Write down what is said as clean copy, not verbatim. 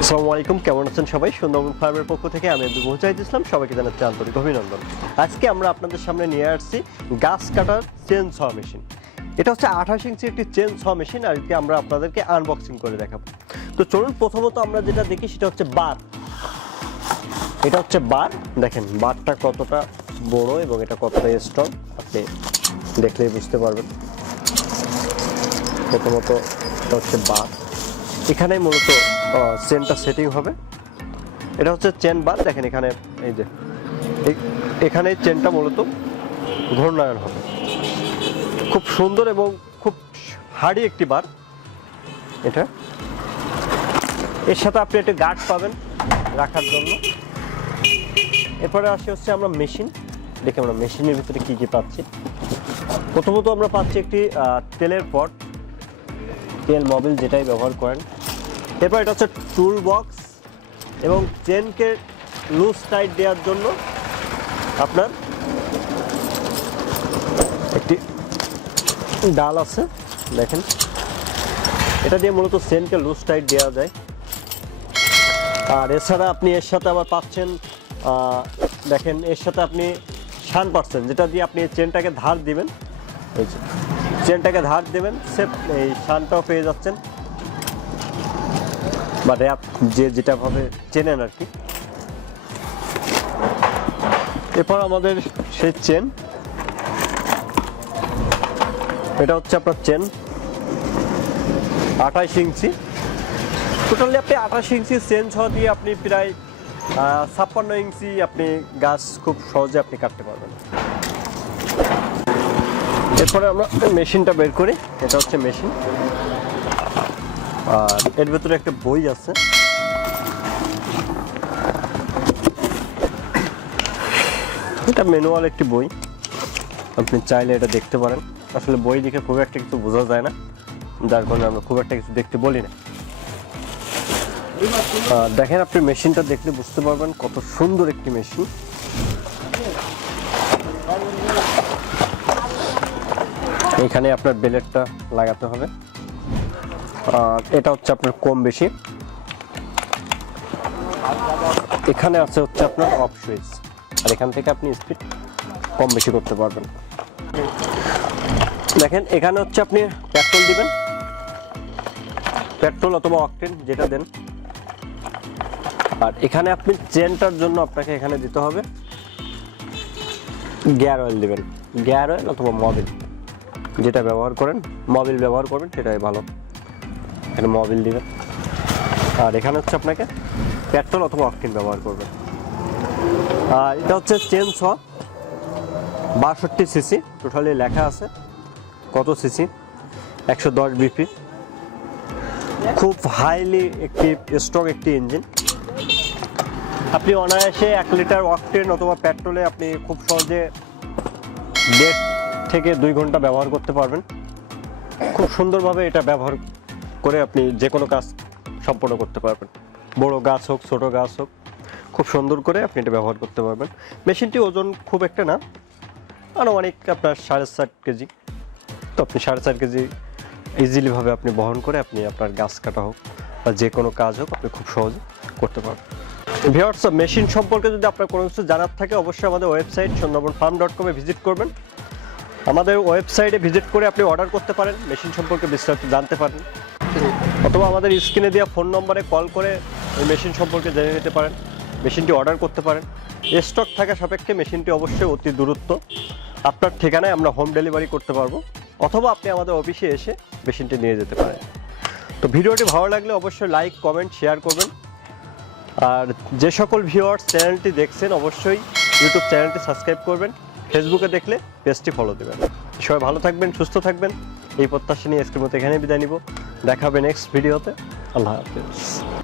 আসসালামু আলাইকুম, কেমন আছেন সবাই? সুন্দরবন ফার্মের পক্ষ থেকে আমি আব্দুল ইসলাম, সবাইকে জানাচ্ছি আন্তরিক অভিনন্দন। আজকে আমরা আপনাদের সামনে নিয়ে আসছি গাছ কাটার চেন ছ মেশিন। এটা হচ্ছে 28 ইঞ্চি একটি চেন ছ মেশিন। আজকে আমরা আপনাদেরকে আনবক্সিং করে দেখাবো। তো চলুন, প্রথমত আমরা যেটা দেখি সেটা হচ্ছে বার। এটা হচ্ছে বার। দেখেন বারটা কতটা বড় এবং এটা কতটা স্ট্রং, আপনি দেখলেই বুঝতে পারবেন। প্রথমত এটা হচ্ছে বার, এখানে মূলত চেনটা সেটিং হবে। এটা হচ্ছে চেন বার। দেখেন এখানে এই যে এখানে চেনটা মূলত ঘূর্ণায়ন হবে। খুব সুন্দর এবং খুব হার্ডি একটি বার এটা। এর সাথে আপনি একটা গার্ড পাবেন রাখার জন্য। এরপরে আসি হচ্ছে আমরা মেশিন। দেখি আমরা মেশিনের ভিতরে কি কি পাচ্ছি। প্রথমত আমরা পাচ্ছি একটি তেলের পট, তেল মোবিল যেটাই ব্যবহার করেন। এরপর এটা হচ্ছে টুল বক্স এবং চেনকে লুজ টাইট দেওয়ার জন্য আপনার একটি ডাল আছে। দেখেন এটা দিয়ে মূলত চেনকে লুজ টাইট দেওয়া যায়। আর এছাড়া আপনি এর সাথে আবার পাচ্ছেন, দেখেন এর সাথে আপনি শান পাচ্ছেন, যেটা দিয়ে আপনি চেনটাকে ধার দিবেন। এই যে চেনটাকে ধার দেবেন, সেফ এই শানটাও পেয়ে যাচ্ছেন, বা র্যাপ যেটা ভাবে চেনেন আর কি। এরপর আমাদের সেই চেন, এটা হচ্ছে আপনার চেন 28 ইঞ্চি। টোটালি আপনি 28 ইঞ্চি চেন ছ দিয়ে আপনি প্রায় 56 ইঞ্চি আপনি গাছ খুব সহজে আপনি কাটতে পারবেন। এরপরে আমরা মেশিনটা বের করি। এটা হচ্ছে মেশিন, আর এর ভেতরে একটা বই আছে। এটা ম্যানুয়াল একটি বই, আপনি চাইলে এটা দেখতে পারেন। আসলে বই দেখে খুব একটা কিছু বোঝা যায় না, যার কারণে আমরা খুব একটা কিছু দেখতে বলি না। দেখেন আপনি মেশিনটা দেখলে বুঝতে পারবেন কত সুন্দর একটি মেশিন। এখানে আপনার বেলেটটা লাগাতে হবে। আর এটা হচ্ছে আপনার কম বেশি। এখানে আছে হচ্ছে আপনার অফ সুইচ, আর এখান থেকে আপনি স্পিড কম বেশি করতে পারবেন। দেখেন এখানে হচ্ছে আপনি পেট্রোল দিবেন, পেট্রোল অথবা অকটেন যেটা দেন। আর এখানে আপনি চেনটার জন্য আপনাকে এখানে দিতে হবে গিয়ার অয়েল দিবেন, গিয়ার অয়েল অথবা মোবিল যেটা ব্যবহার করেন, মোবিল ব্যবহার করবেন সেটাই ভালো। এখানে মোবিল দিবেন। আর এখানে হচ্ছে আপনাকে পেট্রোল অথবা অকটেন ব্যবহার করবেন। আর এটা হচ্ছে চেন ছ 62 সিসি, টোটালি লেখা আছে কত সিসি, 110 বিপি। খুব হাইলি একটি স্ট্রং একটি ইঞ্জিন। আপনি অনায়াসে 1 লিটার অকটেন অথবা পেট্রোলে আপনি খুব সহজে 1.5 থেকে 2 ঘন্টা ব্যবহার করতে পারবেন। খুব সুন্দরভাবে এটা ব্যবহার করে আপনি যে কোনো কাজ সম্পন্ন করতে পারবেন। বড় গাছ হোক ছোট গাছ হোক, খুব সুন্দর করে আপনি এটা ব্যবহার করতে পারবেন। মেশিনটি ওজন খুব একটা না, আনুমানিক আপনার 7.5 কেজি। তো আপনি 7.5 কেজি ইজিলিভাবে আপনি বহন করে আপনি আপনার গাছ কাটা হোক বা যে কোনো কাজ হোক আপনি খুব সহজে করতে পারবেন। ভিউয়ার্স, মেশিন সম্পর্কে যদি আপনার কোনো কিছু জানার থাকে অবশ্যই আমাদের ওয়েবসাইট sundarbanfarm.com-এ ভিজিট করবেন। আমাদের ওয়েবসাইটে ভিজিট করে আপনি অর্ডার করতে পারেন, মেশিন সম্পর্কে বিস্তারিত জানতে পারেন, অথবা আমাদের স্ক্রিনে দেওয়া ফোন নম্বরে কল করে ওই মেশিন সম্পর্কে জেনে নিতে পারেন, মেশিনটি অর্ডার করতে পারেন। স্টক থাকা সাপেক্ষে মেশিনটি অবশ্যই অতি দূরত্ব আপনার ঠিকানায় আমরা হোম ডেলিভারি করতে পারবো, অথবা আপনি আমাদের অফিসে এসে মেশিনটি নিয়ে যেতে পারেন। তো ভিডিওটি ভালো লাগলে অবশ্যই লাইক কমেন্ট শেয়ার করবেন। আর যে সকল ভিউয়ার্স চ্যানেলটি দেখছেন অবশ্যই ইউটিউব চ্যানেলটি সাবস্ক্রাইব করবেন, ফেসবুকে দেখলে পেজটি ফলো দেবেন। সবাই ভালো থাকবেন, সুস্থ থাকবেন, এই প্রত্যাশা নিয়ে আজকের মতো এখানে বিদায় নিব। দেখা হবে নেক্সট ভিডিওতে। আল্লাহ হাফেজ।